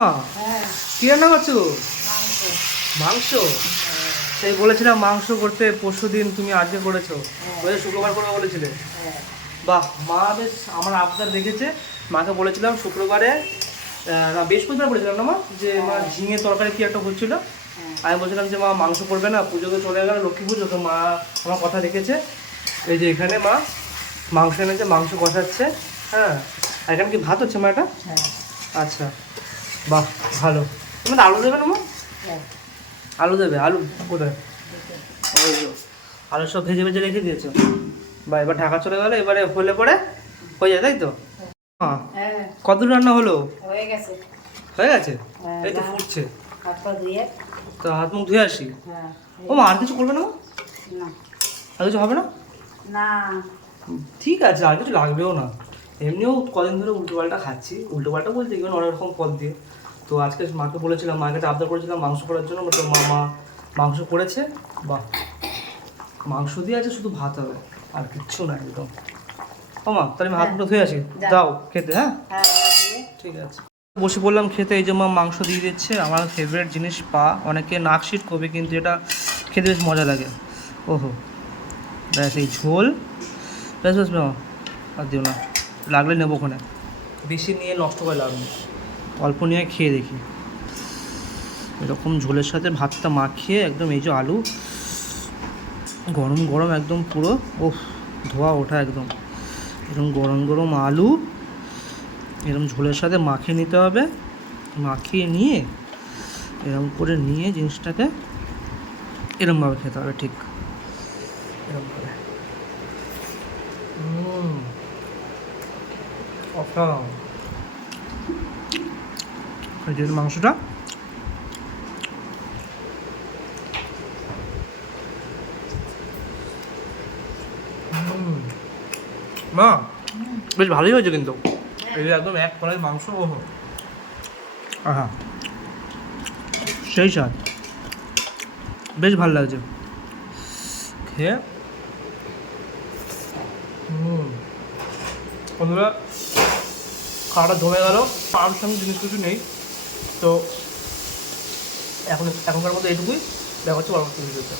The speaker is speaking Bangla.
কি রান্না করছো? মাংস। সেই বলেছিলাম মাংস করতে পরশুদিন, তুমি আজকে করেছো। বলে শুক্রবার করবে বলেছিলে। বাহ, মা বেশ আমার আবদার দেখেছে। মাকে বলেছিলাম শুক্রবারে, না বৃহস্পতিবার বলেছিলাম না মা, যে মা ঝিঙে তরকারি কি একটা হচ্ছিল। আমি বলছিলাম যে মা মাংস করবে না, পুজো তো চলে গেল, লক্ষ্মী পুজো, তো মা আমার কথা রেখেছে। এই যে এখানে মা মাংস এনেছে, মাংস কষাচ্ছে। হ্যাঁ, আর এখানে কি ভাত হচ্ছে মা? এটা আচ্ছা, বাহ ভালো। তুমি আলু দেবে না মা? আলু দেবে? আলু কোথায়? ওই তো, আলু সব ভেজে ভেজে রেখে দিয়েছো। বা এবার ঢাকা চলে গেলে, এবারে হলে পরে হয়ে যায়, তাই তো? হ্যাঁ। কত রান্না হলো? হয়ে গেছে। এই তো ফুটছে। তো হাত মুখ ধুয়ে আসি। ও মা, আর কিছু করবে না? আর কিছু হবে না? ঠিক আছে, আর কিছু লাগবেও না। এমনিও কদিন ধরে উল্টোপাল্টা খাচ্ছি। উল্টোপাল্টা বলতে এগুলো অনেক রকম পদ দিয়ে। তো আজকে মাকে বলেছিলাম, মাকে আবদার করেছিলাম মাংস করার জন্য, তো মা মাংস করেছে। বাহ, মাংস দিয়ে আছে, শুধু ভাত হবে, আর কিচ্ছু না একদম। ও মা, তাহলে আমি হাত মুখটা ধুয়ে আসি, দাও খেতে। হ্যাঁ ঠিক আছে। বসে পড়লাম খেতে। এই যে মা মাংস দিয়ে দিচ্ছে, আমার ফেভারিট জিনিস পা। অনেকে নাক শিট করবে, কিন্তু এটা খেতে বেশ মজা লাগে। ওহো, ব্যাস এই ঝোল, ব্যাস ব্যাস মা, আর দিও না, লাগলে নেবো ওখানে। বেশি নিয়ে নষ্ট করে লাভ নেই, অল্প নিয়ে খেয়ে দেখি। এরকম ঝোলের সাথে ভাতটা মাখিয়ে একদম, এই যে আলু গরম গরম একদম পুরো, ওহ ধোয়া ওঠা একদম, এরকম গরম গরম আলু এরকম ঝোলের সাথে মাখিয়ে নিতে হবে। মাখিয়ে নিয়ে এরকম করে নিয়ে জিনিসটাকে এরকমভাবে খেতে হবে, ঠিক এরকম করে। এই যে মাংসটা, মা বেশ ভালোই হয়েছে কিন্তু। এই যে একদম এক কড়াই মাংস, ওহো আহা, সেই স্বাদ, বেশ ভালো লাগছে খেয়ে। বন্ধুরা, খাওয়াটা জমে গেল, আর সঙ্গে জিনিস কিছু নেই। তো এখনকার মতো এইটুকুই, দেখা হচ্ছে পরবর্তী ভিডিওতে।